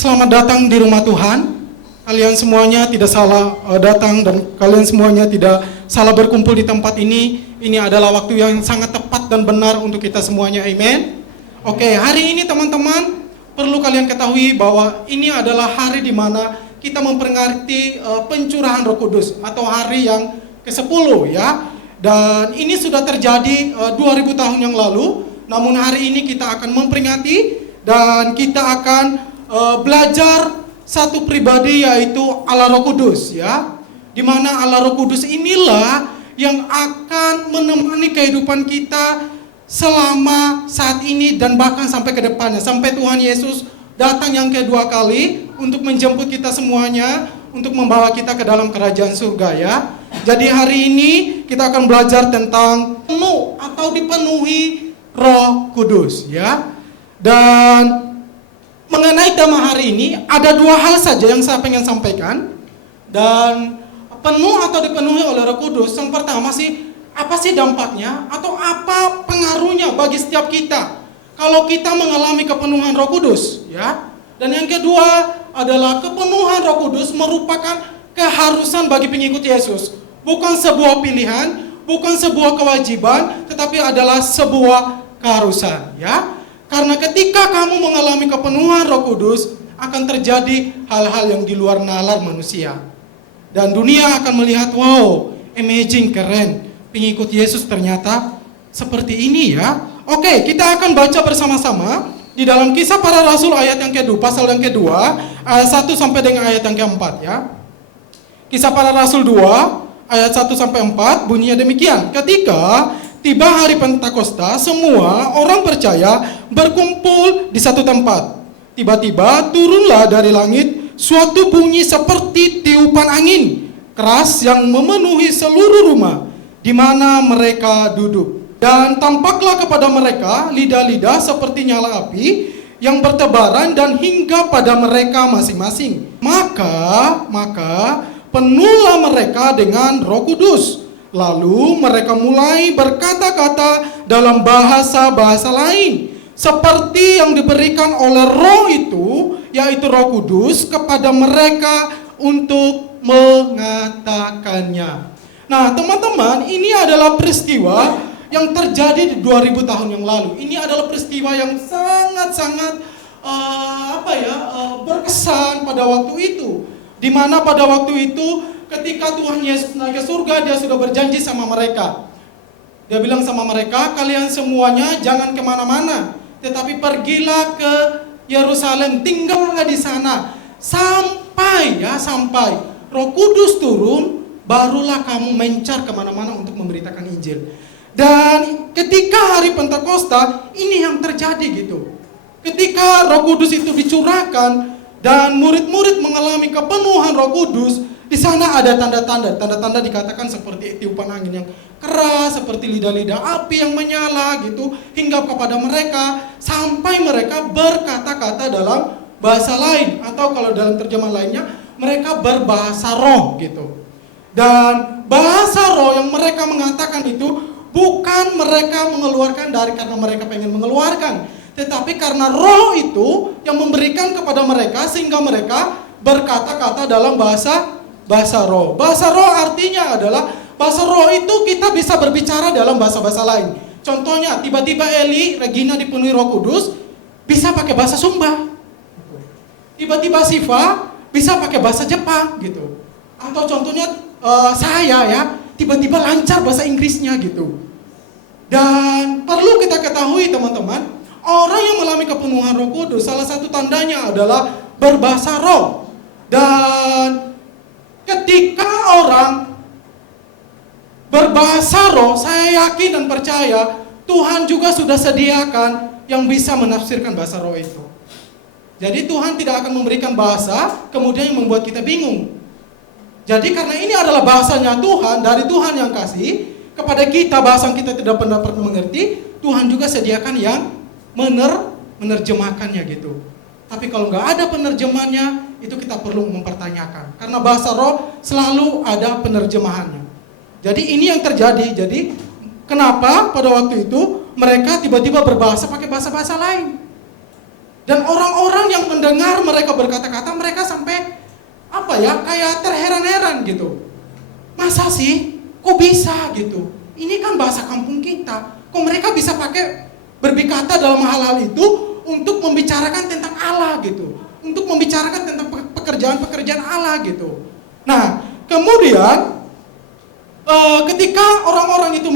Selamat datang di rumah Tuhan. Kalian semuanya tidak salah datang dan kalian semuanya tidak salah berkumpul di tempat ini. Ini adalah waktu yang sangat tepat dan benar untuk kita semuanya. Amin. Oke, hari ini teman-teman perlu kalian ketahui bahwa ini adalah hari di mana kita memperingati pencurahan Roh Kudus atau hari yang ke-10 ya. Dan ini sudah terjadi 2000 tahun yang lalu. Namun hari ini kita akan memperingati dan kita akan belajar satu pribadi, yaitu Allah Roh Kudus ya. Di mana Allah Roh Kudus inilah yang akan menemani kehidupan kita selama saat ini dan bahkan sampai ke depannya, sampai Tuhan Yesus datang yang kedua kali untuk menjemput kita semuanya, untuk membawa kita ke dalam kerajaan surga ya. Jadi hari ini kita akan belajar tentang penuh atau dipenuhi Roh Kudus ya. Dan mengenai tema hari ini ada dua hal saja yang saya pengen sampaikan. Dan penuh atau dipenuhi oleh Roh Kudus, yang pertama sih, apa sih dampaknya atau apa pengaruhnya bagi setiap kita kalau kita mengalami kepenuhan Roh Kudus ya. Dan yang kedua adalah kepenuhan Roh Kudus merupakan keharusan bagi pengikut Yesus. Bukan sebuah pilihan, bukan sebuah kewajiban, tetapi adalah sebuah keharusan ya. Karena ketika kamu mengalami kepenuhan Roh Kudus, akan terjadi hal-hal yang di luar nalar manusia. Dan dunia akan melihat, wow, amazing, keren. Pengikut Yesus ternyata seperti ini ya. Oke, kita akan baca bersama-sama di dalam Kisah Para Rasul ayat yang kedua, pasal yang kedua, ayat 1 sampai dengan ayat yang keempat ya. Kisah Para Rasul 2, ayat 1 sampai 4, bunyinya demikian. Ketika tiba hari Pentakosta, semua orang percaya berkumpul di satu tempat. Tiba-tiba turunlah dari langit suatu bunyi seperti tiupan angin keras yang memenuhi seluruh rumah di mana mereka duduk. Dan tampaklah kepada mereka lidah-lidah seperti nyala api yang bertebaran dan hingga pada mereka masing-masing. Maka penuhlah mereka dengan Roh Kudus. Lalu mereka mulai berkata-kata dalam bahasa-bahasa lain, seperti yang diberikan oleh Roh itu, yaitu Roh Kudus, kepada mereka untuk mengatakannya. Nah teman-teman, ini adalah peristiwa yang terjadi di 2000 tahun yang lalu. Ini adalah peristiwa yang sangat-sangat berkesan pada waktu itu. Di mana pada waktu itu ketika Tuhan Yesus naik ke surga, dia sudah berjanji sama mereka. Dia bilang sama mereka, kalian semuanya jangan kemana-mana, tetapi pergilah ke Yerusalem, tinggallah di sana sampai Roh Kudus turun, barulah kamu mencar kemana-mana untuk memberitakan Injil. Dan ketika hari Pentakosta, ini yang terjadi gitu. Ketika Roh Kudus itu dicurahkan dan murid-murid mengalami kepenuhan Roh Kudus, di sana ada tanda-tanda. Tanda-tanda dikatakan seperti tiupan angin yang keras, seperti lidah-lidah api yang menyala gitu, hingga kepada mereka sampai mereka berkata-kata dalam bahasa lain, atau kalau dalam terjemahan lainnya mereka berbahasa roh gitu. Dan bahasa roh yang mereka mengatakan itu bukan mereka mengeluarkan dari karena mereka pengen mengeluarkan, tetapi karena Roh itu yang memberikan kepada mereka sehingga mereka berkata-kata dalam bahasa roh. Bahasa roh artinya adalah, bahasa roh itu kita bisa berbicara dalam bahasa-bahasa lain. Contohnya, tiba-tiba Regina dipenuhi Roh Kudus, bisa pakai bahasa Sumba. Tiba-tiba Siva bisa pakai bahasa Jepang gitu. Atau contohnya saya ya, tiba-tiba lancar bahasa Inggrisnya gitu. Dan perlu kita ketahui teman-teman, orang yang mengalami kepenuhan Roh Kudus, salah satu tandanya adalah berbahasa roh. Dan ketika orang berbahasa roh, saya yakin dan percaya Tuhan juga sudah sediakan yang bisa menafsirkan bahasa roh itu. Jadi Tuhan tidak akan memberikan bahasa kemudian yang membuat kita bingung. Jadi karena ini adalah bahasanya Tuhan, dari Tuhan yang kasih kepada kita, bahasa yang kita tidak pernah mengerti, Tuhan juga sediakan yang menerjemahkannya gitu. Tapi kalau nggak ada penerjemahnya, itu kita perlu mempertanyakan. Karena bahasa roh selalu ada penerjemahannya. Jadi ini yang terjadi. Jadi kenapa pada waktu itu mereka tiba-tiba berbahasa pakai bahasa-bahasa lain? Dan orang-orang yang mendengar mereka berkata-kata, mereka sampai kayak terheran-heran gitu. Masa sih? Kok bisa gitu? Ini kan bahasa kampung kita. Kok mereka bisa pakai berbicara dalam hal-hal itu untuk membicarakan tentang Allah gitu, untuk membicarakan tentang pekerjaan-pekerjaan Allah gitu. Nah, kemudian ketika orang-orang itu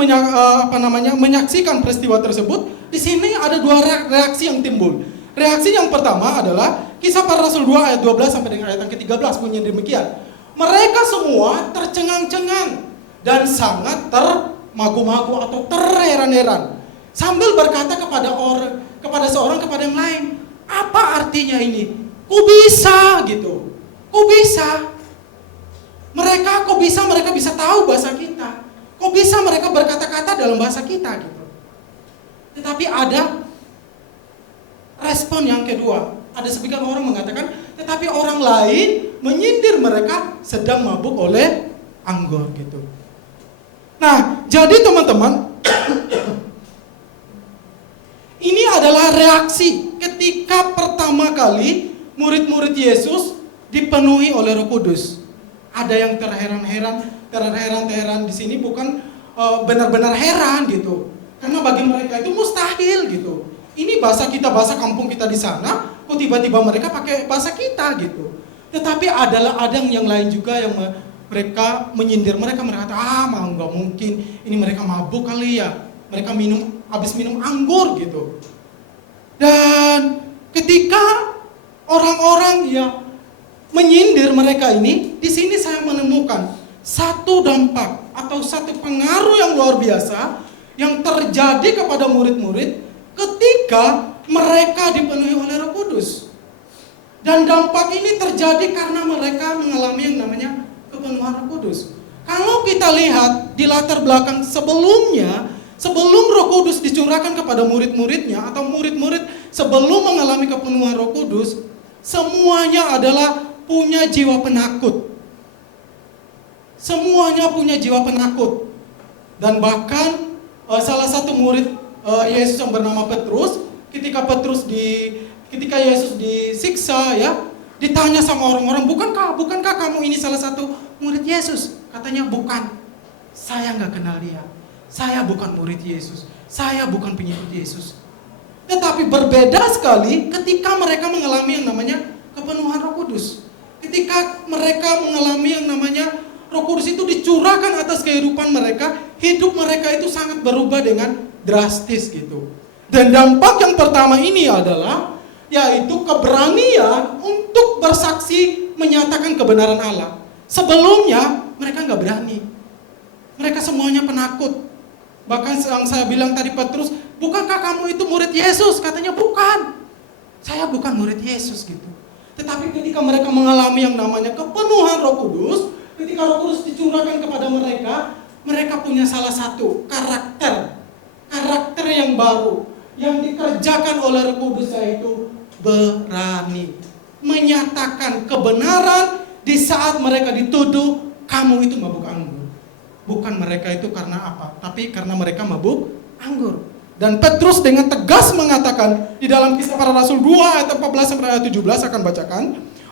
menyaksikan peristiwa tersebut, di sini ada dua reaksi yang timbul. Reaksi yang pertama adalah Kisah Para Rasul 2 ayat 12 sampai dengan ayat yang ke-13 bunyi demikian. Mereka semua tercengang-cengang dan sangat termagu-magu atau terheran-heran sambil berkata kepada seorang kepada yang lain, apa artinya ini? Kok bisa gitu? Kok bisa? Kok bisa mereka bisa tahu bahasa kita? Kok bisa mereka berkata-kata dalam bahasa kita gitu? Tetapi ada respon yang kedua. Ada sebagian orang mengatakan, tetapi orang lain menyindir mereka sedang mabuk oleh anggur gitu. Nah, jadi teman-teman, ini adalah reaksi ketika pertama kali murid-murid Yesus dipenuhi oleh Roh Kudus. Ada yang terheran-heran di sini bukan benar-benar heran gitu. Karena bagi mereka itu mustahil gitu. Ini bahasa kita, bahasa kampung kita di sana, kok tiba-tiba mereka pakai bahasa kita gitu. Tetapi ada yang lain juga yang mereka menyindir mereka berkata, nggak mungkin, ini mereka mabuk kali ya. Mereka habis minum anggur gitu. Dan ketika orang-orang yang menyindir mereka ini, di sini saya menemukan satu dampak atau satu pengaruh yang luar biasa yang terjadi kepada murid-murid ketika mereka dipenuhi oleh Roh Kudus. Dan dampak ini terjadi karena mereka mengalami yang namanya kepenuhan Roh Kudus. Kalau kita lihat di latar belakang sebelumnya, sebelum Roh Kudus dicurahkan kepada murid-muridnya atau murid-murid sebelum mengalami kepenuhan Roh Kudus, semuanya adalah punya jiwa penakut. Semuanya punya jiwa penakut. Dan bahkan salah satu murid Yesus yang bernama Petrus, ketika Yesus disiksa ya, ditanya sama orang-orang, bukankah kamu ini salah satu murid Yesus? Katanya bukan. Saya nggak kenal dia. Saya bukan murid Yesus. Saya bukan pengikut Yesus. Tetapi berbeda sekali ketika mereka mengalami yang namanya kepenuhan Roh Kudus. Ketika mereka mengalami yang namanya Roh Kudus itu dicurahkan atas kehidupan mereka, hidup mereka itu sangat berubah dengan drastis gitu. Dan dampak yang pertama ini adalah yaitu keberanian untuk bersaksi menyatakan kebenaran Allah. Sebelumnya mereka nggak berani. Mereka semuanya penakut. Bahkan yang saya bilang tadi Petrus, bukankah kamu itu murid Yesus? Katanya bukan. Saya bukan murid Yesus gitu. Tetapi ketika mereka mengalami yang namanya kepenuhan Roh Kudus, ketika Roh Kudus dicurahkan kepada mereka, mereka punya salah satu karakter yang baru yang dikerjakan oleh Roh Kudus, yaitu berani menyatakan kebenaran di saat mereka dituduh kamu itu mabuk anggur. Bukan mereka itu karena apa, tapi karena mereka mabuk anggur. Dan Petrus dengan tegas mengatakan di dalam Kisah Para Rasul 2 ayat 14 sampai ayat 17 akan bacakan.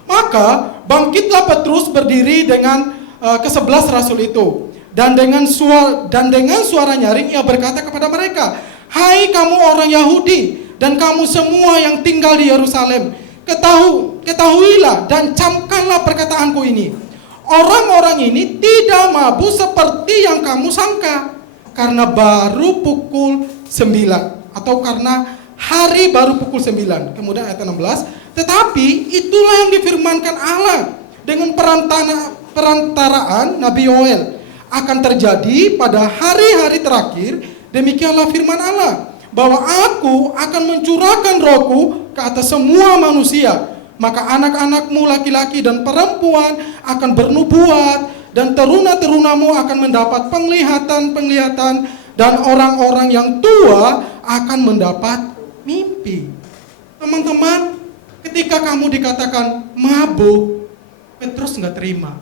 Maka bangkitlah Petrus berdiri dengan ke-11 rasul itu. Dan dengan suara nyaring ia berkata kepada mereka, "Hai kamu orang Yahudi dan kamu semua yang tinggal di Yerusalem, ketahuilah dan camkanlah perkataanku ini. Orang-orang ini tidak mabuk seperti yang kamu sangka, karena baru pukul 9 atau karena hari baru pukul 9. Kemudian ayat 16, tetapi itulah yang difirmankan Allah dengan perantaraan Nabi Yoel akan terjadi pada hari-hari terakhir. Demikianlah firman Allah, bahwa aku akan mencurahkan rohku ke atas semua manusia. Maka anak-anakmu laki-laki dan perempuan akan bernubuat, dan teruna-terunamu akan mendapat penglihatan-penglihatan, dan orang-orang yang tua akan mendapat mimpi." Teman-teman, ketika kamu dikatakan mabuk, Petrus nggak terima.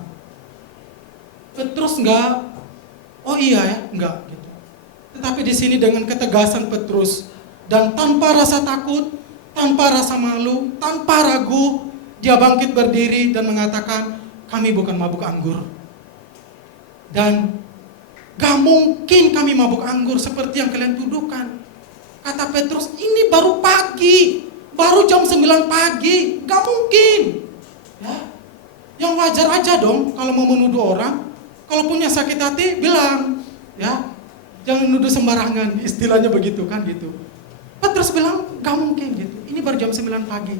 Petrus nggak, oh iya ya, nggak gitu. Tetapi di sini dengan ketegasan Petrus dan tanpa rasa takut, tanpa rasa malu, tanpa ragu, dia bangkit berdiri dan mengatakan, kami bukan mabuk anggur. Dan gak mungkin kami mabuk anggur seperti yang kalian tuduhkan. Kata Petrus, ini baru pagi, baru jam 9 pagi, gak mungkin. Ya, yang wajar aja dong kalau mau menuduh orang. Kalau punya sakit hati, bilang. Ya, jangan nuduh sembarangan, istilahnya begitu kan gitu. Petrus bilang, gak mungkin gitu, ini baru jam 9 pagi.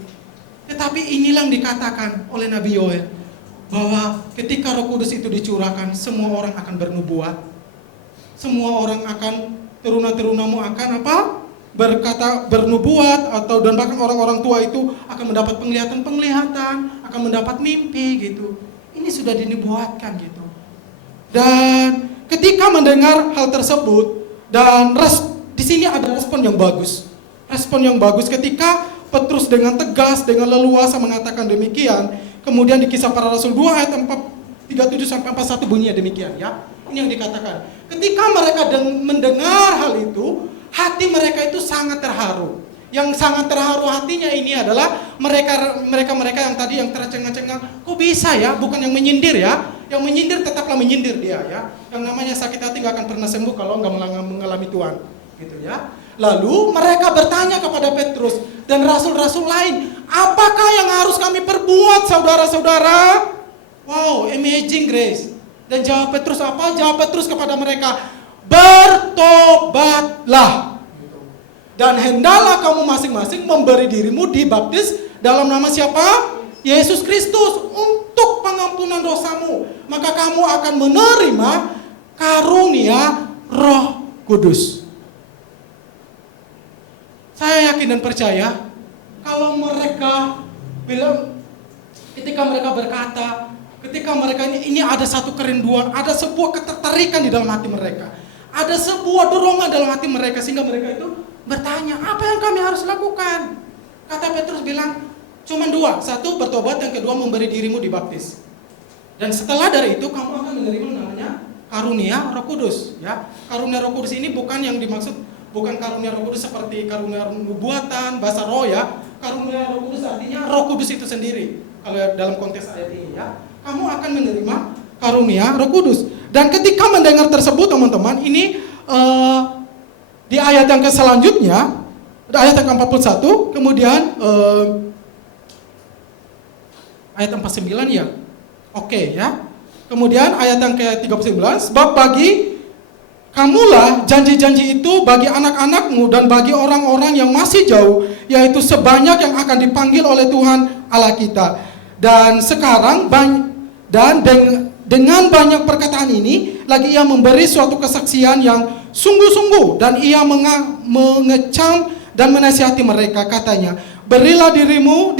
Tetapi inilah yang dikatakan oleh Nabi Yoel, bahwa ketika Roh Kudus itu dicurahkan, semua orang akan bernubuat. Semua orang akan, teruna-terunamu akan apa? Berkata, bernubuat, atau dan bahkan orang-orang tua itu akan mendapat penglihatan, akan mendapat mimpi gitu. Ini sudah dinubuatkan gitu. Dan ketika mendengar hal tersebut, dan di sini ada respon yang bagus. Respon yang bagus ketika Petrus dengan tegas, dengan leluasa mengatakan demikian. Kemudian di Kisah Para Rasul 2 ayat 37-41 bunyinya demikian ya. Ini yang dikatakan. Ketika mereka mendengar hal itu, hati mereka itu sangat terharu. Yang sangat terharu hatinya ini adalah mereka yang tadi yang tercengang-cengang, kok bisa ya? Bukan yang menyindir ya. Yang menyindir tetaplah menyindir dia ya. Yang namanya sakit hati gak akan pernah sembuh kalau nggak mengalami Tuhan, gitu ya. Lalu mereka bertanya kepada Petrus dan rasul-rasul lain, apakah yang harus kami perbuat, saudara-saudara? Wow, amazing grace. Dan jawab Petrus apa? Jawab Petrus kepada mereka, bertobatlah. Dan hendaklah kamu masing-masing memberi dirimu dibaptis dalam nama siapa? Yesus Kristus untuk pengampunan dosamu. Maka kamu akan menerima karunia Roh Kudus. Saya yakin dan percaya kalau mereka bilang, ketika mereka berkata, ketika mereka ini ada satu kerinduan, ada sebuah ketertarikan di dalam hati mereka, ada sebuah dorongan dalam hati mereka, sehingga mereka itu bertanya, apa yang kami harus lakukan? Kata Petrus bilang, cuma dua, satu bertobat, yang kedua memberi dirimu dibaptis. Dan setelah dari itu kamu akan menerima namanya karunia Roh Kudus. Ya, karunia Roh Kudus ini bukan yang dimaksud, bukan karunia Roh Kudus seperti karunia nubuatan, bahasa roh ya. Karunia Roh Kudus artinya Roh Kudus itu sendiri. Kalau dalam konteks ayat ini ya, kamu akan menerima karunia Roh Kudus. Dan ketika mendengar tersebut teman-teman, ini di ayat yang selanjutnya, ayat yang ke-41, kemudian ayat 49 ya. Oke ya. Kemudian ayat yang ke-39, sebab bagi kamulah janji-janji itu bagi anak-anakmu dan bagi orang-orang yang masih jauh, yaitu sebanyak yang akan dipanggil oleh Tuhan Allah kita. Dan sekarang dengan banyak perkataan ini, lagi ia memberi suatu kesaksian yang sungguh-sungguh, dan ia mengecam dan menasihati mereka, katanya, berilah dirimu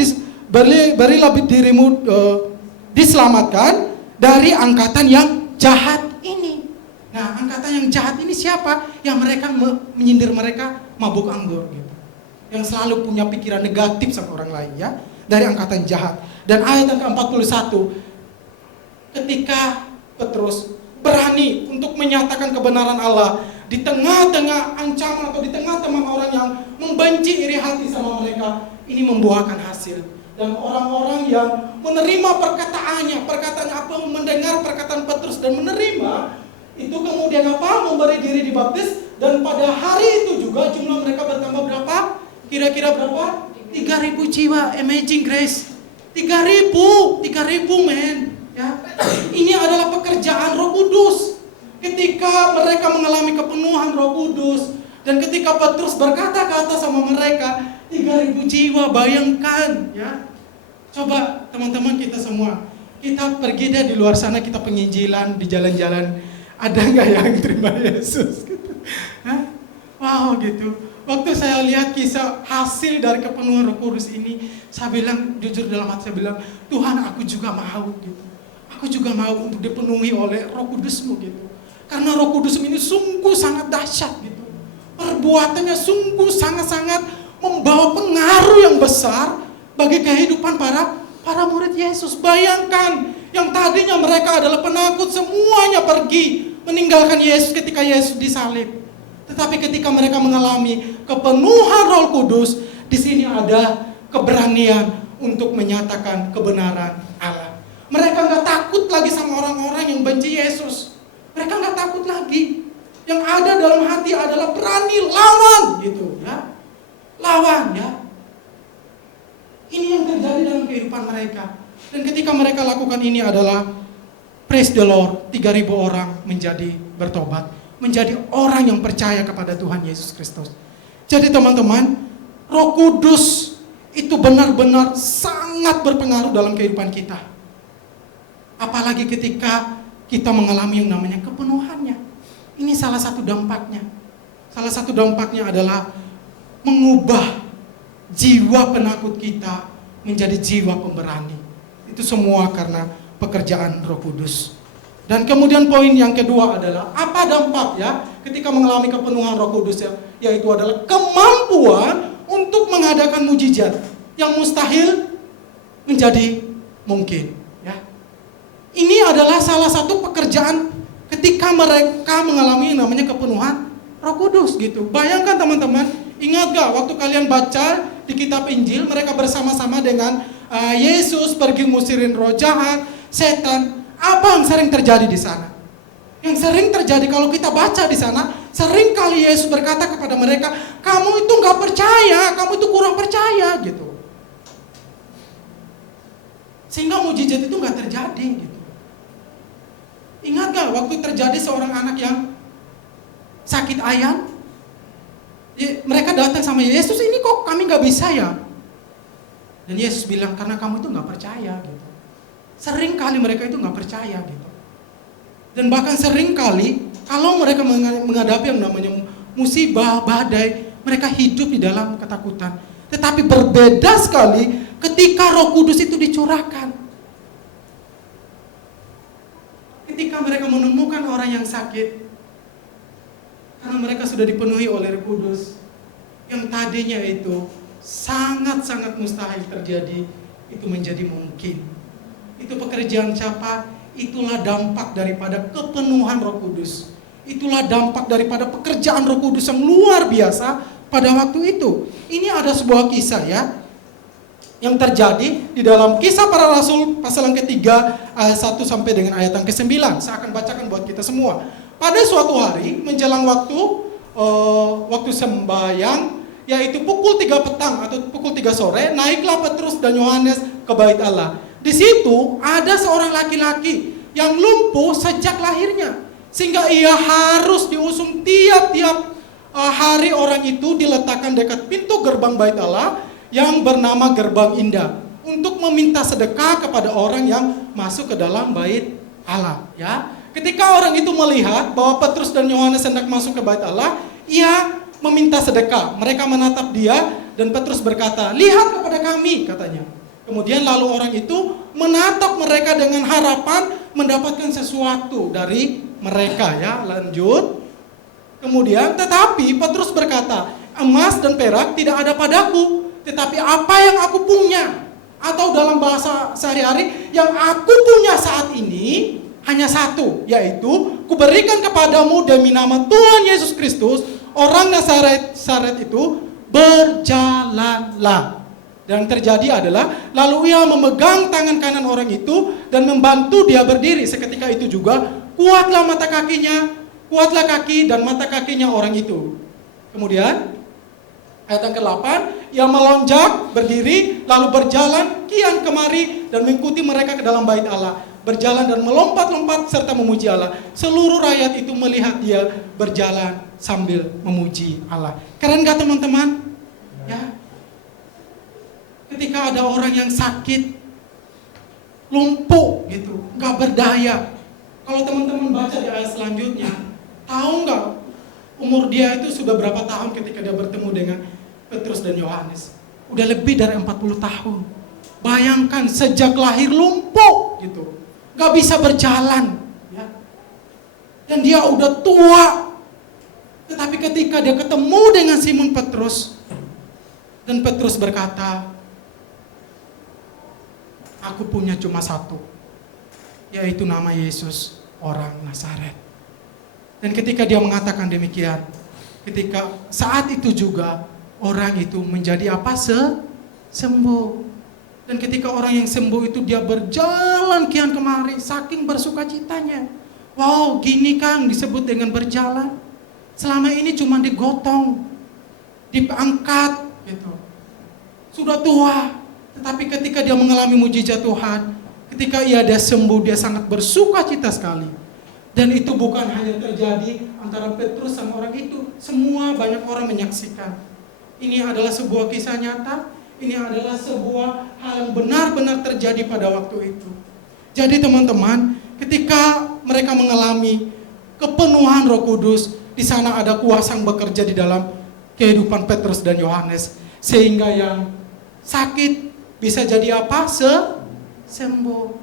diselamatkan dari angkatan yang jahat ini. Nah, angkatan yang jahat ini siapa? Yang mereka menyindir mereka mabuk anggur gitu. Yang selalu punya pikiran negatif sama orang lain ya, dari angkatan jahat. Dan ayat yang ke-41, ketika Petrus berani untuk menyatakan kebenaran Allah di tengah-tengah ancaman atau di tengah-tengah orang yang membenci iri hati sama mereka, ini membuahkan hasil. Dan orang-orang yang menerima perkataannya, mendengar perkataan Petrus dan menerima, itu kemudian apa? Memberi diri dibaptis. Dan pada hari itu juga jumlah mereka bertambah berapa? Kira-kira berapa? 3.000 jiwa. Amazing grace. 3.000 men. Ya. Ini adalah pekerjaan Roh Kudus. Ketika mereka mengalami kepenuhan Roh Kudus, dan ketika Petrus berkata-kata sama mereka, 3.000 jiwa, bayangkan ya. Coba teman-teman kita semua, kita pergi deh di luar sana, kita penginjilan di jalan-jalan, ada nggak yang terima Yesus gitu? Hah? Wow gitu. Waktu saya lihat kisah hasil dari kepenuhan Roh Kudus ini, saya bilang, jujur dalam hati saya bilang, Tuhan, aku juga mau gitu. Aku juga mau untuk dipenuhi oleh Roh Kudus-Mu gitu. Karena Roh Kudus ini sungguh sangat dahsyat gitu. Perbuatannya sungguh sangat-sangat membawa pengaruh yang besar bagi kehidupan para murid Yesus. Bayangkan, yang tadinya mereka adalah penakut, semuanya pergi meninggalkan Yesus ketika Yesus disalib. Tetapi ketika mereka mengalami kepenuhan Roh Kudus Di sini ada keberanian untuk menyatakan kebenaran Allah. Mereka nggak takut lagi sama orang-orang yang benci Yesus. Mereka nggak takut lagi. Yang ada dalam hati adalah berani lawan, gitu ya. Lawan ya. Ini yang terjadi dalam kehidupan mereka. Dan ketika mereka lakukan ini adalah praise the Lord, 3.000 orang menjadi bertobat, menjadi orang yang percaya kepada Tuhan Yesus Kristus. Jadi teman-teman, Roh Kudus itu benar-benar sangat berpengaruh dalam kehidupan kita. Apalagi ketika kita mengalami yang namanya kepenuhannya. Ini salah satu dampaknya. Salah satu dampaknya adalah mengubah jiwa penakut kita menjadi jiwa pemberani. Itu semua karena pekerjaan Roh Kudus. Dan kemudian poin yang kedua adalah apa dampak ya ketika mengalami kepenuhan Roh Kudus ya, yaitu adalah kemampuan untuk mengadakan mujizat yang mustahil menjadi mungkin ya. Ini adalah salah satu pekerjaan ketika mereka mengalami yang namanya kepenuhan Roh Kudus gitu. Bayangkan teman-teman, ingat gak waktu kalian baca di kitab Injil, mereka bersama-sama dengan Yesus pergi ngusirin roh jahat, setan. Apa yang sering terjadi di sana? Yang sering terjadi kalau kita baca di sana, sering kali Yesus berkata kepada mereka, kamu itu nggak percaya, kamu itu kurang percaya gitu. Sehingga mujizat itu nggak terjadi gitu. Ingat gak waktu terjadi seorang anak yang sakit ayan? Mereka datang sama Yesus, ini kok kami nggak bisa ya? Dan Yesus bilang, karena kamu itu nggak percaya gitu. Sering kali mereka itu nggak percaya gitu. Dan bahkan sering kali kalau mereka menghadapi yang namanya musibah, badai, mereka hidup di dalam ketakutan. Tetapi berbeda sekali ketika Roh Kudus itu dicurahkan. Ketika mereka menemukan orang yang sakit, karena mereka sudah dipenuhi oleh Roh Kudus, yang tadinya itu sangat-sangat mustahil terjadi, itu menjadi mungkin. Itu pekerjaan siapa? Itulah dampak daripada kepenuhan Roh Kudus. Itulah dampak daripada pekerjaan Roh Kudus yang luar biasa pada waktu itu. Ini ada sebuah kisah ya, yang terjadi di dalam Kisah Para Rasul pasal yang ketiga ayat 1 sampai dengan ayat yang ke-9. Saya akan bacakan buat kita semua. Pada suatu hari menjelang waktu sembahyang, yaitu pukul 3 petang atau pukul 3 sore, naiklah Petrus dan Yohanes ke bait Allah. Di situ ada seorang laki-laki yang lumpuh sejak lahirnya, sehingga ia harus diusung tiap-tiap hari. Orang itu diletakkan dekat pintu gerbang bait Allah yang bernama Gerbang Indah untuk meminta sedekah kepada orang yang masuk ke dalam bait Allah ya. Ketika orang itu melihat bahwa Petrus dan Yohanes hendak masuk ke bait Allah, ia meminta sedekah. Mereka menatap dia dan Petrus berkata, "Lihat kepada kami," katanya. Kemudian lalu orang itu menatap mereka dengan harapan mendapatkan sesuatu dari mereka ya. Lanjut. Kemudian tetapi Petrus berkata, "Emas dan perak tidak ada padaku, tetapi apa yang aku punya, atau dalam bahasa sehari-hari yang aku punya saat ini hanya satu, yaitu kuberikan kepadamu demi nama Tuhan Yesus Kristus, orang Nazaret itu, berjalanlah." Dan Dan terjadi adalah, lalu ia memegang tangan kanan orang itu dan membantu dia berdiri. Seketika itu juga, kuatlah kuatlah kaki dan mata kakinya orang itu. Kemudian, ayat yang ke-8, ia melonjak, berdiri, lalu berjalan kian kemari dan mengikuti mereka ke dalam bait Allah. Berjalan dan melompat-lompat serta memuji Allah. Seluruh rakyat itu melihat dia berjalan sambil memuji Allah. Keren gak teman-teman? Ya. Ketika ada orang yang sakit, lumpuh gitu, gak berdaya. Kalau teman-teman baca di ayat selanjutnya, tahu gak umur dia itu sudah berapa tahun ketika dia bertemu dengan Petrus dan Yohanes? Udah lebih dari 40 tahun. Bayangkan sejak lahir lumpuh gitu, gak bisa berjalan ya. Dan dia udah tua. Tetapi ketika dia ketemu dengan Simon Petrus, dan Petrus berkata, aku punya cuma satu, yaitu nama Yesus orang Nazaret. Dan ketika dia mengatakan demikian, ketika saat itu juga orang itu menjadi apa? Sembuh. Dan ketika orang yang sembuh itu dia berjalan kian kemari saking bersukacitanya. Wow, gini Kang disebut dengan berjalan. Selama ini cuma digotong, diangkat gitu. Sudah tua, tetapi ketika dia mengalami mujizat Tuhan, ketika dia sembuh, dia sangat bersukacita sekali. Dan itu bukan hanya terjadi antara Petrus sama orang itu, semua banyak orang menyaksikan. Ini adalah sebuah kisah nyata. Ini adalah sebuah hal yang benar-benar terjadi pada waktu itu. Jadi teman-teman, ketika mereka mengalami kepenuhan Roh Kudus, di sana ada kuasa yang bekerja di dalam kehidupan Petrus dan Yohanes, sehingga yang sakit bisa jadi apa? Sembuh.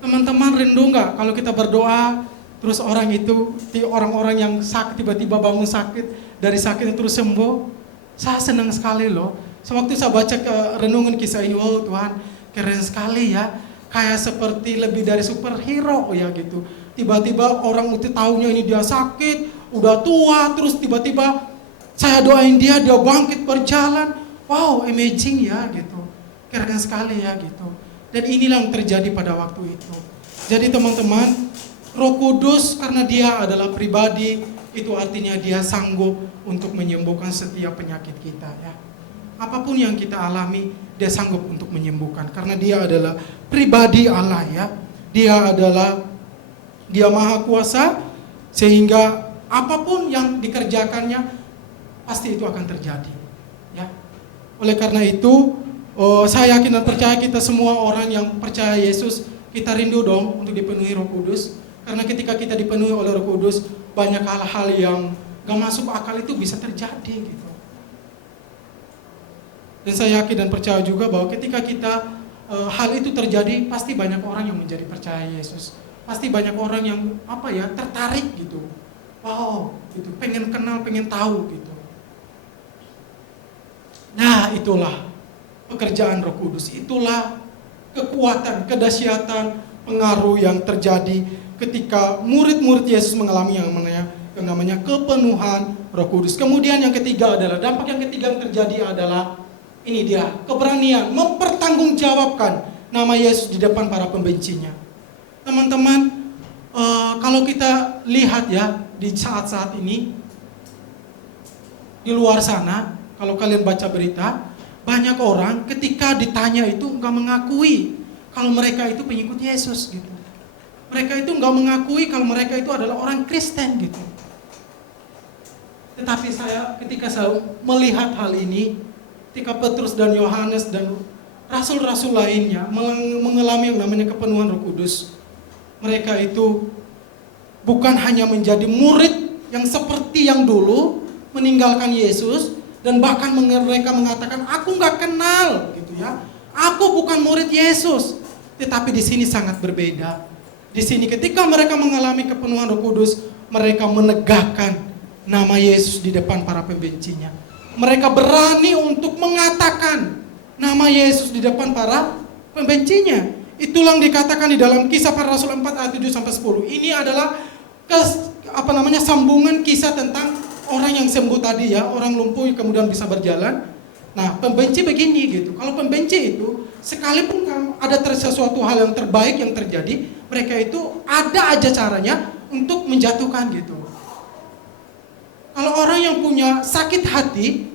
Teman-teman rindu nggak kalau kita berdoa terus orang-orang yang sakit tiba-tiba bangun sakit, dari sakit terus sembuh? Saya senang sekali loh. Sewaktu saya baca renungan kisah ini, oh Tuhan, keren sekali ya. Kayak seperti lebih dari superhero ya gitu. Tiba-tiba orang itu tahunya ini dia sakit, udah tua, terus tiba-tiba saya doain dia bangkit berjalan. Wow, amazing ya gitu. Keren sekali ya gitu. Dan inilah yang terjadi pada waktu itu. Jadi teman-teman, Roh Kudus karena dia adalah pribadi, itu artinya dia sanggup untuk menyembuhkan setiap penyakit kita ya. Apapun yang kita alami, dia sanggup untuk menyembuhkan karena dia adalah pribadi Allah ya. Dia maha kuasa, sehingga apapun yang dikerjakannya pasti itu akan terjadi ya. Oleh karena itu, saya yakin dan percaya kita semua orang yang percaya Yesus, kita rindu dong untuk dipenuhi Roh Kudus. Karena ketika kita dipenuhi oleh Roh Kudus, banyak hal-hal yang gak masuk akal itu bisa terjadi gitu. Dan saya yakin dan percaya juga bahwa ketika hal itu terjadi, pasti banyak orang yang menjadi percaya Yesus. Pasti banyak orang yang tertarik gitu. Wow, gitu, pengen kenal, pengen tahu gitu. Nah, itulah pekerjaan Roh Kudus. Itulah kekuatan, kedahsyatan, pengaruh yang terjadi ketika murid-murid Yesus mengalami yang namanya kepenuhan Roh Kudus. Kemudian yang ketiga adalah, dampak yang ketiga yang terjadi adalah, ini dia, keberanian mempertanggungjawabkan nama Yesus di depan para pembencinya. Teman-teman, kalau kita lihat ya, di saat-saat ini, di luar sana, kalau kalian baca berita, banyak orang ketika ditanya itu nggak mengakui kalau mereka itu pengikut Yesus gitu. Mereka itu nggak mengakui kalau mereka itu adalah orang Kristen gitu. Tetapi ketika saya melihat hal ini, ketika Petrus dan Yohanes dan rasul-rasul lainnya mengalami yang namanya kepenuhan Roh Kudus, mereka itu bukan hanya menjadi murid yang seperti yang dulu meninggalkan Yesus, dan bahkan mereka mengatakan, aku nggak kenal gitu ya, aku bukan murid Yesus. Tetapi di sini sangat berbeda. Di sini ketika mereka mengalami kepenuhan Roh Kudus, mereka menegakkan nama Yesus di depan para pembencinya. Mereka berani untuk mengatakan nama Yesus di depan para pembencinya. Itulah yang dikatakan di dalam Kisah Para Rasul 4 ayat 7-10. Ini adalah sambungan kisah tentang orang yang sembuh tadi ya, orang lumpuh kemudian bisa berjalan. Nah, pembenci begini gitu. Kalau pembenci itu, sekalipun ada sesuatu hal yang terbaik yang terjadi, mereka itu ada aja caranya untuk menjatuhkan gitu. Kalau orang yang punya sakit hati,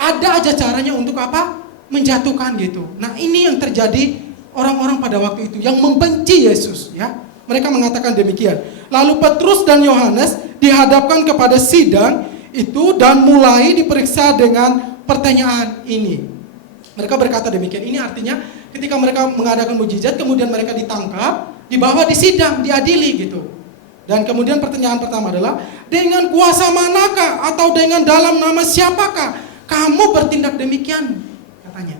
ada aja caranya untuk apa? Menjatuhkan gitu. Nah, ini yang terjadi orang-orang pada waktu itu yang membenci Yesus ya. Mereka mengatakan demikian. Lalu Petrus dan Yohanes dihadapkan kepada sidang itu dan mulai diperiksa dengan pertanyaan ini. Mereka berkata demikian. Ini artinya ketika mereka mengadakan mujizat, kemudian mereka ditangkap, dibawa di sidang, diadili gitu. Dan kemudian pertanyaan pertama adalah, dengan kuasa manakah atau dengan dalam nama siapakah kamu bertindak demikian? Katanya.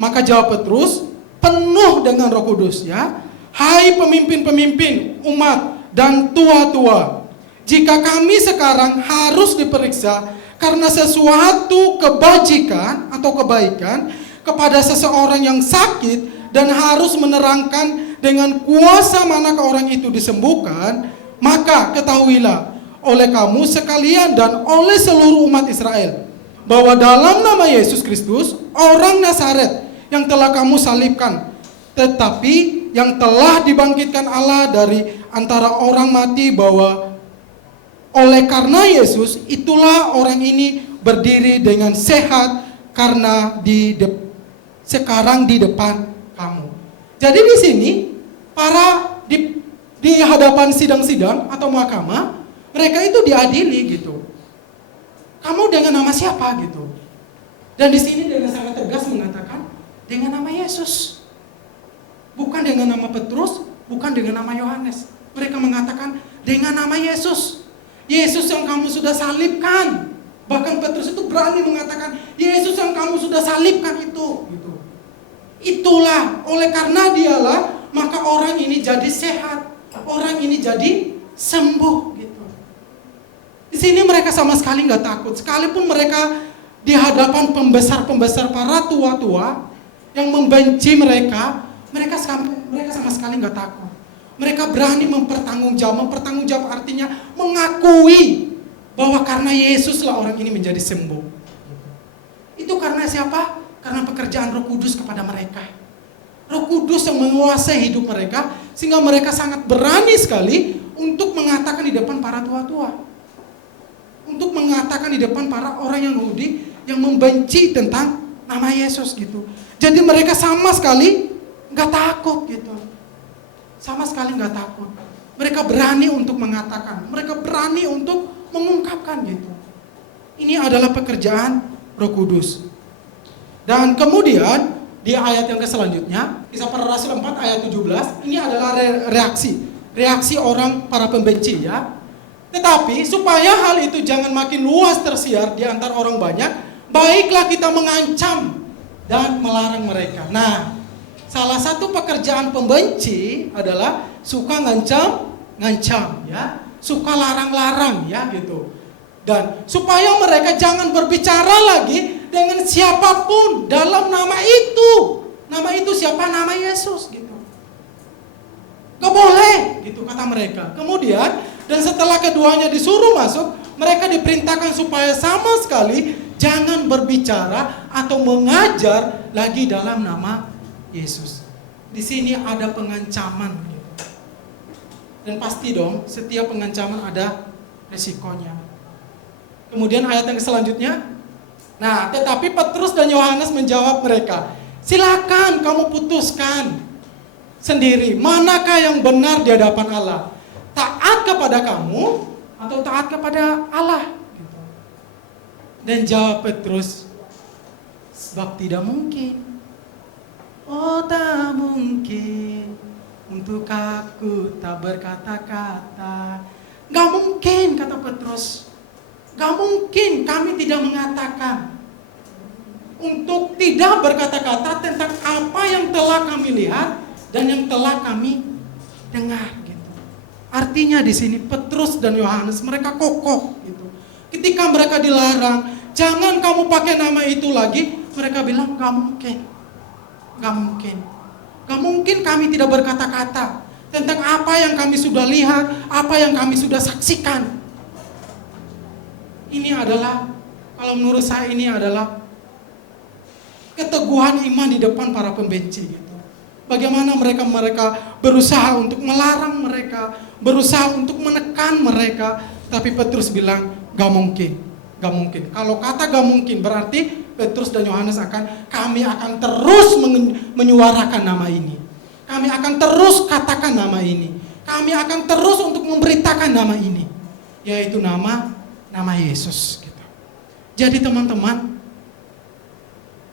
Maka jawab Petrus, penuh dengan Roh Kudus ya. Hai pemimpin-pemimpin umat dan tua-tua, jika kami sekarang harus diperiksa karena sesuatu kebajikan atau kebaikan kepada seseorang yang sakit dan harus menerangkan dengan kuasa manakah orang itu disembuhkan, maka ketahuilah oleh kamu sekalian dan oleh seluruh umat Israel, bahwa dalam nama Yesus Kristus, orang Nazaret yang telah kamu salibkan, tetapi yang telah dibangkitkan Allah dari antara orang mati, bahwa oleh karena Yesus, itulah orang ini berdiri dengan sehat karena sekarang di depan kamu. Jadi di sini di hadapan sidang-sidang atau mahkamah, mereka itu diadili gitu. Kamu dengan nama siapa gitu? Dan di sini dengan sangat tegas mengatakan dengan nama Yesus. Bukan dengan nama Petrus, bukan dengan nama Yohanes. Mereka mengatakan dengan nama Yesus. Yesus yang kamu sudah salibkan. Bahkan Petrus itu berani mengatakan, Yesus yang kamu sudah salibkan itu. Gitu. Itulah, oleh karena dialah, maka orang ini jadi sehat. Orang ini jadi sembuh gitu. Di sini mereka sama sekali nggak takut. Sekalipun mereka di hadapan pembesar-pembesar para tua-tua yang membenci mereka sama sekali nggak takut. Mereka berani mempertanggungjawab artinya mengakui bahwa karena Yesuslah orang ini menjadi sembuh. Itu karena siapa? Karena pekerjaan Roh Kudus kepada mereka. Roh Kudus yang menguasai hidup mereka, sehingga mereka sangat berani sekali untuk mengatakan di depan para tua-tua, untuk mengatakan di depan para orang Yahudi yang membenci tentang nama Yesus gitu. Jadi mereka sama sekali nggak takut gitu, sama sekali nggak takut. Mereka berani untuk mengatakan, mereka berani untuk mengungkapkan gitu. Ini adalah pekerjaan Roh Kudus. Dan kemudian di ayat yang selanjutnya, Kisah Para Rasul 4 ayat 17, ini adalah reaksi orang para pembenci ya. Tetapi supaya hal itu jangan makin luas tersiar di antara orang banyak, baiklah kita mengancam dan melarang mereka. Nah, salah satu pekerjaan pembenci adalah suka ngancam ya, suka larang-larang ya gitu. Dan supaya mereka jangan berbicara lagi dengan siapapun dalam nama itu. Nama itu siapa? Nama Yesus gitu. Gak boleh gitu kata mereka. Kemudian dan setelah keduanya disuruh masuk, mereka diperintahkan supaya sama sekali jangan berbicara atau mengajar lagi dalam nama Yesus. Di sini ada pengancaman gitu. Dan pasti dong setiap pengancaman ada resikonya. Kemudian ayat yang selanjutnya, nah, tetapi Petrus dan Yohanes menjawab mereka, silakan kamu putuskan sendiri, manakah yang benar di hadapan Allah? Taat kepada kamu atau taat kepada Allah? Dan jawab Petrus, sebab tidak mungkin. Oh, tak mungkin untuk aku tak berkata-kata. Gak mungkin, kata Petrus. Gak mungkin kami tidak mengatakan, untuk tidak berkata-kata tentang apa yang telah kami lihat dan yang telah kami dengar gitu. Artinya di sini Petrus dan Yohanes mereka kokoh gitu. Ketika mereka dilarang, jangan kamu pakai nama itu lagi, mereka bilang gak mungkin. Gak mungkin. Gak mungkin kami tidak berkata-kata tentang apa yang kami sudah lihat, apa yang kami sudah saksikan. Ini adalah, kalau menurut saya ini adalah keteguhan iman di depan para pembenci gitu. Bagaimana mereka berusaha untuk melarang mereka, berusaha untuk menekan mereka, tapi Petrus bilang gak mungkin, gak mungkin. Kalau kata gak mungkin berarti Petrus dan Yohanes kami akan terus menyuarakan nama ini. Kami akan terus katakan nama ini. Kami akan terus untuk memberitakan nama ini, yaitu nama Yesus gitu. Jadi teman-teman,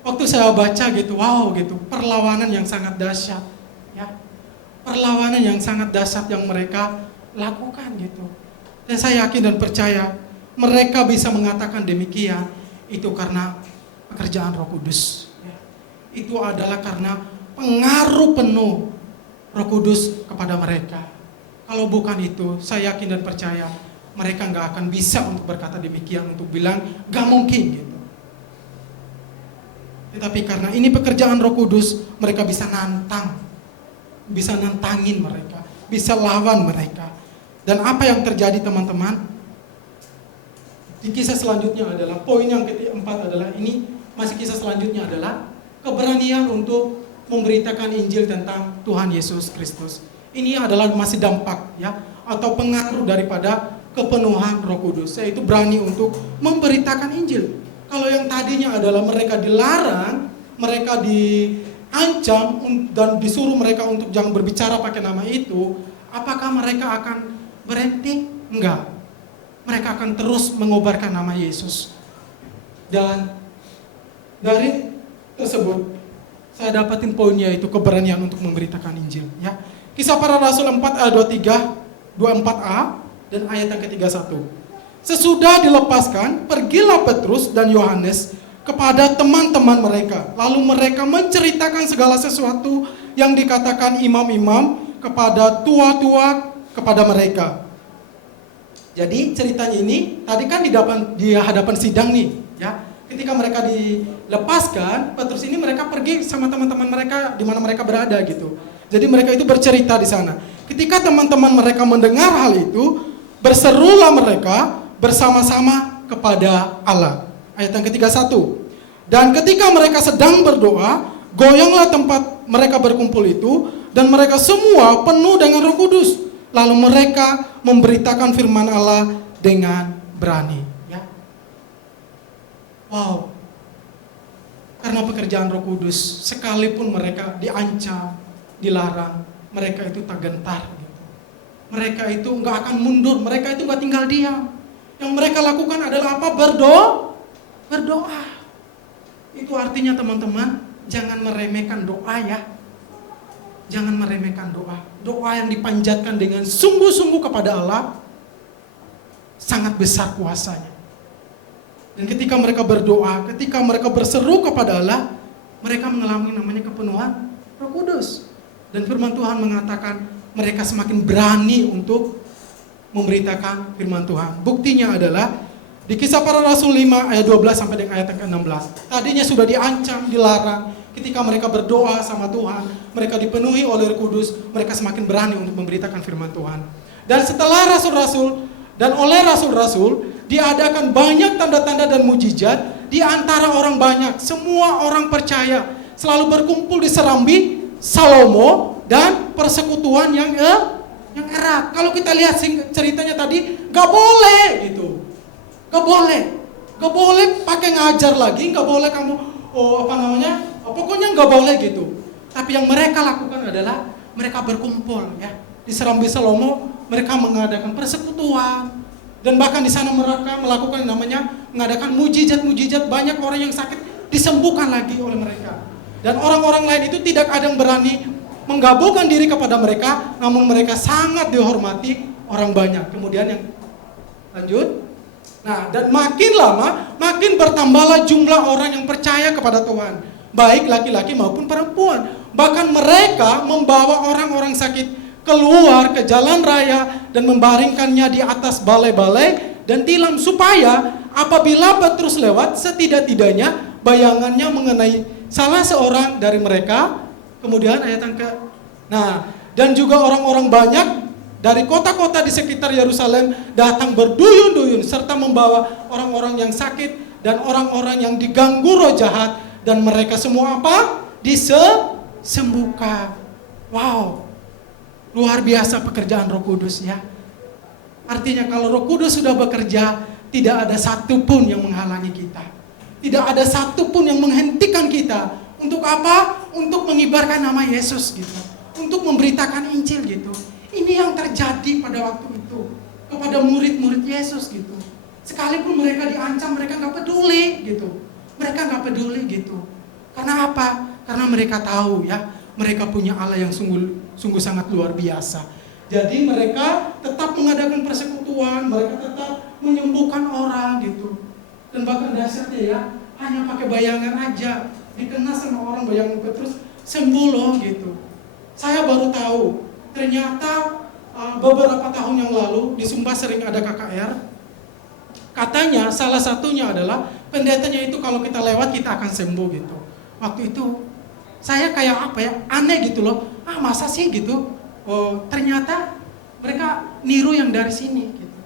waktu saya baca gitu, wow gitu, perlawanan yang sangat dahsyat ya. Perlawanan yang sangat dahsyat yang mereka lakukan gitu. Dan saya yakin dan percaya mereka bisa mengatakan demikian itu karena pekerjaan Roh Kudus ya. Itu adalah karena pengaruh penuh Roh Kudus kepada mereka. Kalau bukan itu, saya yakin dan percaya mereka gak akan bisa untuk berkata demikian, untuk bilang gak mungkin gitu. Tetapi karena ini pekerjaan Roh Kudus, mereka bisa nantangin mereka, bisa lawan mereka. Dan apa yang terjadi teman-teman? di kisah selanjutnya adalah, poin yang keempat adalah ini, masih kisah selanjutnya adalah keberanian untuk memberitakan Injil tentang Tuhan Yesus Kristus. Ini adalah masih dampak ya, atau pengaruh daripada kepenuhan Roh Kudus, yaitu berani untuk memberitakan Injil. Kalau yang tadinya adalah mereka dilarang, mereka diancam dan disuruh mereka untuk jangan berbicara pakai nama itu, apakah mereka akan berhenti? Enggak. Mereka akan terus mengobarkan nama Yesus. Dan dari tersebut saya dapatin poinnya, itu keberanian untuk memberitakan Injil ya. Kisah Para Rasul 4 ayat 24a dan ayat yang ke-31. Sesudah dilepaskan, pergilah Petrus dan Yohanes kepada teman-teman mereka. Lalu mereka menceritakan segala sesuatu yang dikatakan imam-imam kepada tua-tua kepada mereka. Jadi ceritanya ini tadi kan di hadapan sidang nih, ya. Ketika mereka dilepaskan, Petrus ini mereka pergi sama teman-teman mereka di mana mereka berada gitu. Jadi mereka itu bercerita di sana. Ketika teman-teman mereka mendengar hal itu, berserulah mereka bersama-sama kepada Allah. Ayat yang ke-31. Dan ketika mereka sedang berdoa, goyanglah tempat mereka berkumpul itu, dan mereka semua penuh dengan Roh Kudus. Lalu mereka memberitakan firman Allah dengan berani. Ya. Wow. Karena pekerjaan Roh Kudus, sekalipun mereka diancam, dilarang, mereka itu tak gentar. Gitu. Mereka itu nggak akan mundur, mereka itu nggak tinggal diam. Yang mereka lakukan adalah apa? Berdoa. Itu artinya teman-teman, jangan meremehkan doa ya. Jangan meremehkan doa. Doa yang dipanjatkan dengan sungguh-sungguh kepada Allah sangat besar kuasanya. Dan ketika mereka berdoa, ketika mereka berseru kepada Allah, mereka mengalami namanya kepenuhan Roh Kudus. Dan firman Tuhan mengatakan mereka semakin berani untuk memberitakan firman Tuhan. Buktinya adalah di Kisah Para Rasul 5 ayat 12 sampai dengan ayat ke-16. Tadinya sudah diancam, dilarang. Ketika mereka berdoa sama Tuhan, mereka dipenuhi oleh Roh Kudus, mereka semakin berani untuk memberitakan firman Tuhan. Dan setelah rasul-rasul dan oleh rasul-rasul diadakan banyak tanda-tanda dan mujizat di antara orang banyak. Semua orang percaya selalu berkumpul di serambi Salomo dan persekutuan yang erat. Kalau kita lihat ceritanya tadi, gak boleh gitu. Gak boleh pakai ngajar lagi, gak boleh kamu pokoknya gak boleh gitu. Tapi yang mereka lakukan adalah mereka berkumpul ya. Di serambi Salomo mereka mengadakan persekutuan, dan bahkan di sana mereka melakukan mengadakan mujizat-mujizat, banyak orang yang sakit disembuhkan lagi oleh mereka. Dan orang-orang lain itu tidak ada yang berani menggabungkan diri kepada mereka, namun mereka sangat dihormati orang banyak. Kemudian yang lanjut. Nah, dan makin lama, makin bertambahlah jumlah orang yang percaya kepada Tuhan, baik laki-laki maupun perempuan. Bahkan mereka membawa orang-orang sakit keluar ke jalan raya dan membaringkannya di atas balai-balai dan tilam, supaya apabila Petrus lewat, setidak-tidaknya bayangannya mengenai salah seorang dari mereka. Kemudian ayat yang dan juga orang-orang banyak dari kota-kota di sekitar Yerusalem datang berduyun-duyun serta membawa orang-orang yang sakit dan orang-orang yang diganggu roh jahat, dan mereka semua apa? Disembuhkan. Wow. Luar biasa pekerjaan Roh Kudus ya. Artinya kalau Roh Kudus sudah bekerja, tidak ada satupun yang menghalangi kita. Tidak ada satupun yang menghentikan kita. Untuk apa? Untuk mengibarkan nama Yesus gitu. Untuk memberitakan Injil gitu. Ini yang terjadi pada waktu itu kepada murid-murid Yesus gitu. Sekalipun mereka diancam, mereka gak peduli gitu. Mereka gak peduli gitu. Karena apa? Karena mereka tahu ya, mereka punya Allah yang sungguh sangat luar biasa. Jadi mereka tetap mengadakan persekutuan, mereka tetap menyembuhkan orang gitu. Dan bahkan dasarnya ya, hanya pakai bayangan aja, dikenal sama orang bayangan Petrus, sembuh loh gitu. Saya baru tahu, ternyata beberapa tahun yang lalu di Sumba sering ada KKR. Katanya salah satunya adalah pendetanya itu kalau kita lewat kita akan sembuh gitu. Waktu itu saya kayak apa ya, aneh gitu loh. Masa sih gitu? Oh, ternyata mereka niru yang dari sini gitu.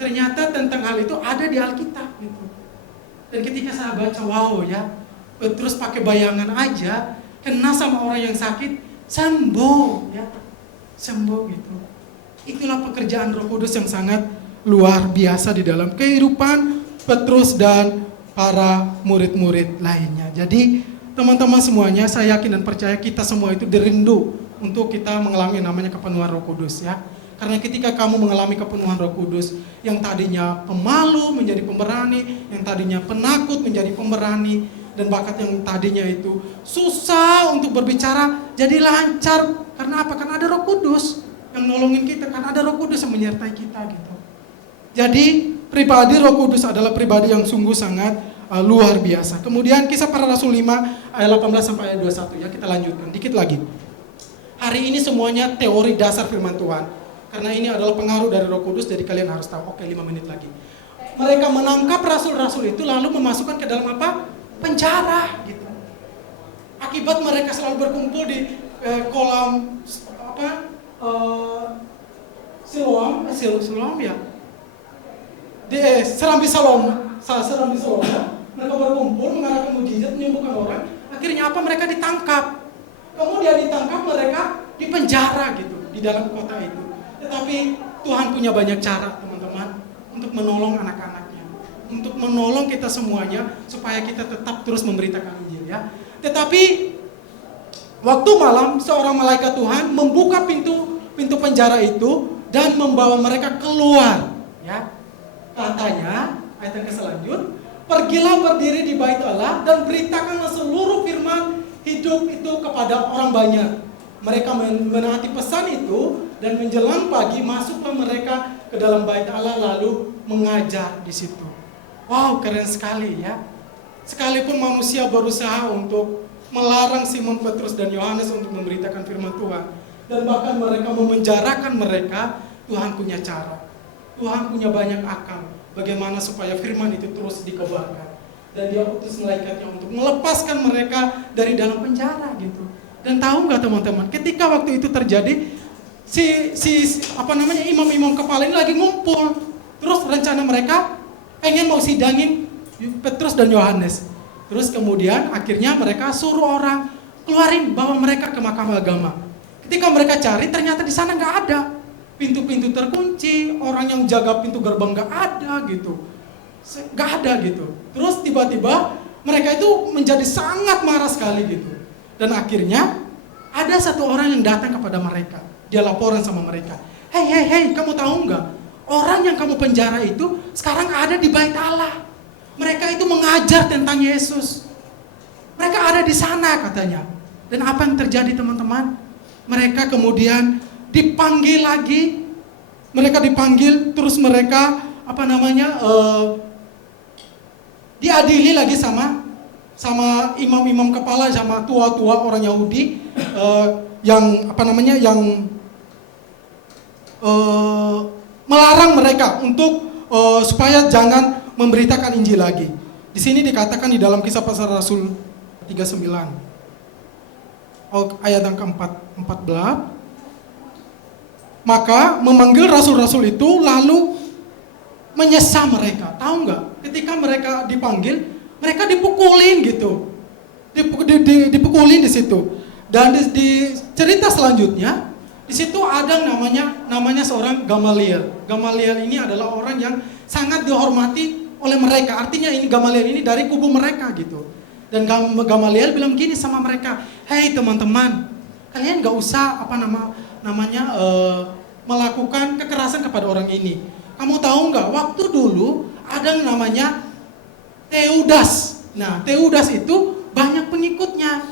Ternyata tentang hal itu ada di Alkitab gitu. Dan ketika saya baca, wow ya, Petrus pakai bayangan aja, kena sama orang yang sakit, sembuh ya, sembuh gitu. Itulah pekerjaan Roh Kudus yang sangat luar biasa di dalam kehidupan Petrus dan para murid-murid lainnya. Jadi teman-teman semuanya, saya yakin dan percaya kita semua itu dirindu untuk kita mengalami namanya kepenuhan Roh Kudus ya. Karena ketika kamu mengalami kepenuhan Roh Kudus, yang tadinya pemalu menjadi pemberani, yang tadinya penakut menjadi pemberani, dan bakat yang tadinya itu susah untuk berbicara jadi lancar. Karena apa? Karena ada Roh Kudus yang nolongin kita, karena ada Roh Kudus yang menyertai kita gitu. Jadi pribadi Roh Kudus adalah pribadi yang sungguh sangat luar biasa. Kemudian Kisah Para Rasul 5 ayat 18 sampai ayat 21 ya, kita lanjutkan dikit lagi. Hari ini semuanya teori dasar firman Tuhan. Karena ini adalah pengaruh dari Roh Kudus, jadi kalian harus tahu. Oke, 5 menit lagi. Mereka menangkap rasul-rasul itu lalu memasukkan ke dalam apa? Penjara gitu. Akibat mereka selalu berkumpul di kolam apa? Siloam ya. Di Serambi Salomo. Mereka berkumpul mengadakan mujizat, menyembuhkan orang. Akhirnya apa? Mereka ditangkap. Kemudian ditangkap, mereka dipenjara gitu di dalam kota itu. Tetapi Tuhan punya banyak cara teman-teman untuk menolong anak-anaknya, untuk menolong kita semuanya supaya kita tetap terus memberitakan Injil ya. Tetapi waktu malam seorang malaikat Tuhan membuka pintu penjara itu dan membawa mereka keluar ya. Katanya ayat yang selanjutnya, pergilah berdiri di bait Allah dan beritakanlah seluruh firman hidup itu kepada orang banyak. Mereka menaati pesan itu dan menjelang pagi masuklah mereka ke dalam bait Allah lalu mengajar di situ. Wow, keren sekali ya. Sekalipun manusia berusaha untuk melarang Simon Petrus dan Yohanes untuk memberitakan firman Tuhan, dan bahkan mereka memenjarakan mereka, Tuhan punya cara. Tuhan punya banyak akal bagaimana supaya firman itu terus dikebarkan. Dan dia utus malaikatnya untuk melepaskan mereka dari dalam penjara gitu. Dan tahu nggak teman-teman, ketika waktu itu terjadi, imam-imam kepala ini lagi ngumpul. Terus rencana mereka pengen mau sidangin Petrus dan Yohanes. Terus kemudian akhirnya mereka suruh orang keluarin, bawa mereka ke Mahkamah Agama. Ketika mereka cari, ternyata di sana nggak ada. Pintu-pintu terkunci, orang yang jaga pintu gerbang nggak ada gitu. Nggak ada gitu. Terus tiba-tiba mereka itu menjadi sangat marah sekali gitu. Dan akhirnya ada satu orang yang datang kepada mereka. Dia laporan sama mereka. Hei, kamu tahu nggak? Orang yang kamu penjara itu sekarang ada di bait Allah. Mereka itu mengajar tentang Yesus. Mereka ada di sana katanya. Dan apa yang terjadi teman-teman? Mereka kemudian dipanggil lagi. Mereka dipanggil, terus mereka diadili lagi sama imam-imam kepala, sama tua-tua orang Yahudi yang melarang mereka untuk supaya jangan memberitakan Injil lagi. Di sini dikatakan di dalam Kisah Para Rasul 39 ayat yang ke-14, maka memanggil rasul-rasul itu lalu menyesal mereka. Tahu nggak? Ketika mereka dipanggil, mereka dipukulin gitu, dipukulin di situ. Dan di cerita selanjutnya, di situ ada namanya seorang Gamaliel. Gamaliel ini adalah orang yang sangat dihormati oleh mereka. Artinya ini Gamaliel ini dari kubu mereka gitu. Dan Gamaliel bilang gini sama mereka, hei teman-teman, kalian nggak usah melakukan kekerasan kepada orang ini. Kamu tahu nggak? Waktu dulu ada yang namanya Teudas. Nah, Teudas itu banyak pengikutnya.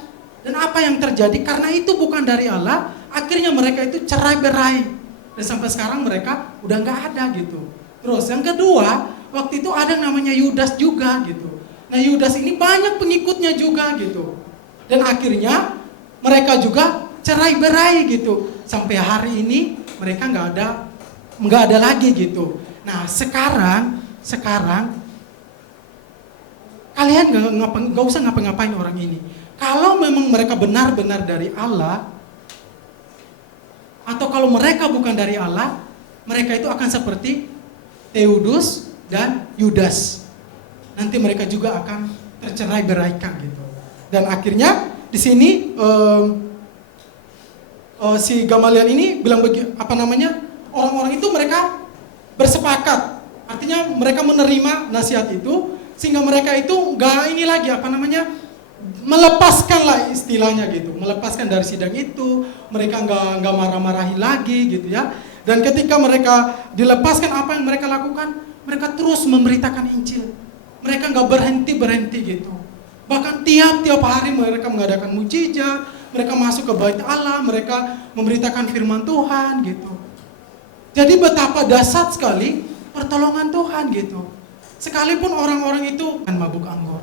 Dan apa yang terjadi? Karena itu bukan dari Allah, akhirnya mereka itu cerai-berai. Dan sampai sekarang mereka udah nggak ada gitu. Terus yang kedua, waktu itu ada yang namanya Yudas juga gitu. Nah, Yudas ini banyak pengikutnya juga gitu. Dan akhirnya mereka juga cerai-berai gitu. Sampai hari ini mereka nggak ada lagi gitu. Nah, sekarang kalian nggak usah ngapa-ngapain orang ini. Kalau memang mereka benar-benar dari Allah, atau kalau mereka bukan dari Allah, mereka itu akan seperti Teudus dan Yudas. Nanti mereka juga akan tercerai-beraikan gitu. Dan akhirnya di sini si Gamaliel ini bilang orang-orang itu mereka bersepakat. Artinya mereka menerima nasihat itu sehingga mereka itu enggak ini lagi melepaskan lah istilahnya gitu, melepaskan dari sidang itu, mereka enggak marah-marahi lagi gitu ya. Dan ketika mereka dilepaskan, apa yang mereka lakukan? Mereka terus memberitakan Injil. Mereka enggak berhenti gitu. Bahkan tiap hari mereka mengadakan mujizat, mereka masuk ke bait Allah, mereka memberitakan firman Tuhan gitu. Jadi betapa dahsyat sekali pertolongan Tuhan gitu. Sekalipun orang-orang itu kan mabuk anggur,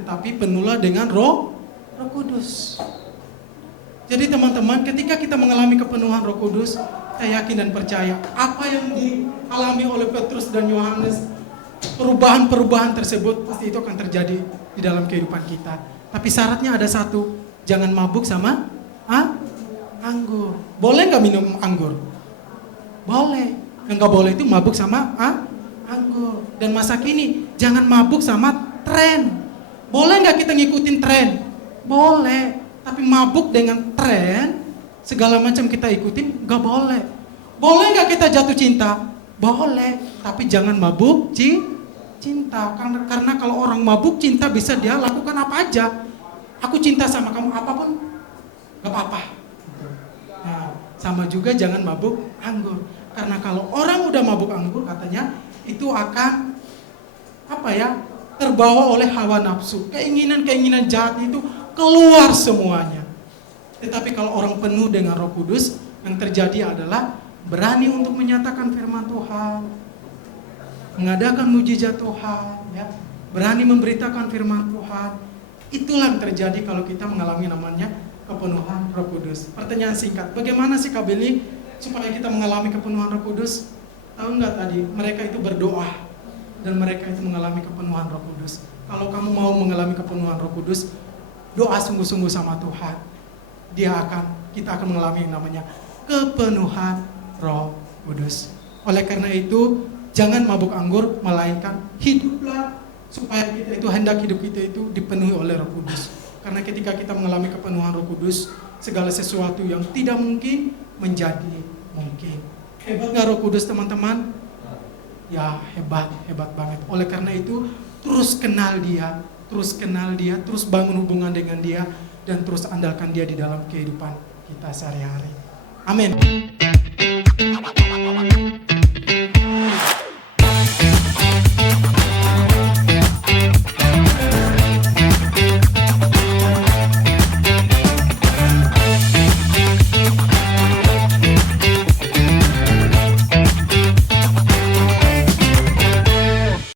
tetapi penuhlah dengan Roh Kudus. Jadi teman-teman, ketika kita mengalami kepenuhan Roh Kudus, saya yakin dan percaya apa yang dialami oleh Petrus dan Yohanes, perubahan-perubahan tersebut pasti itu akan terjadi di dalam kehidupan kita. Tapi syaratnya ada satu, jangan mabuk sama anggur. Boleh nggak minum anggur? Boleh. Yang nggak boleh itu mabuk sama anggur. Dan masa kini jangan mabuk sama tren. Boleh nggak kita ngikutin tren? Boleh. Tapi mabuk dengan tren, segala macam kita ikutin, nggak boleh. Boleh nggak kita jatuh cinta? Boleh. Tapi jangan mabuk cinta. Karena kalau orang mabuk cinta bisa dia lakukan apa aja. Aku cinta sama kamu apapun, nggak apa-apa. Nah, sama juga jangan mabuk anggur. Karena kalau orang udah mabuk anggur, katanya itu akan terbawa oleh hawa nafsu, keinginan jahat itu keluar semuanya. Tetapi kalau orang penuh dengan Roh Kudus, yang terjadi adalah berani untuk menyatakan firman Tuhan, mengadakan mujizat Tuhan, ya, berani memberitakan firman Tuhan. Itulah yang terjadi kalau kita mengalami namanya kepenuhan Roh Kudus. Pertanyaan singkat, bagaimana sih Kak Billy supaya kita mengalami kepenuhan Roh Kudus? Tahu nggak tadi, mereka itu berdoa dan mereka itu mengalami kepenuhan Roh Kudus. Kalau kamu mau mengalami kepenuhan Roh Kudus, doa sungguh-sungguh sama Tuhan. Kita akan mengalami yang namanya kepenuhan Roh Kudus. Oleh karena itu, jangan mabuk anggur, melainkan hiduplah supaya hendak hidup kita itu dipenuhi oleh Roh Kudus. Karena ketika kita mengalami kepenuhan Roh Kudus, segala sesuatu yang tidak mungkin menjadi mungkin. Hebat gak Roh Kudus teman-teman? Ya hebat banget. Oleh karena itu terus kenal dia, terus bangun hubungan dengan dia, dan terus andalkan dia di dalam kehidupan kita sehari-hari. Amin.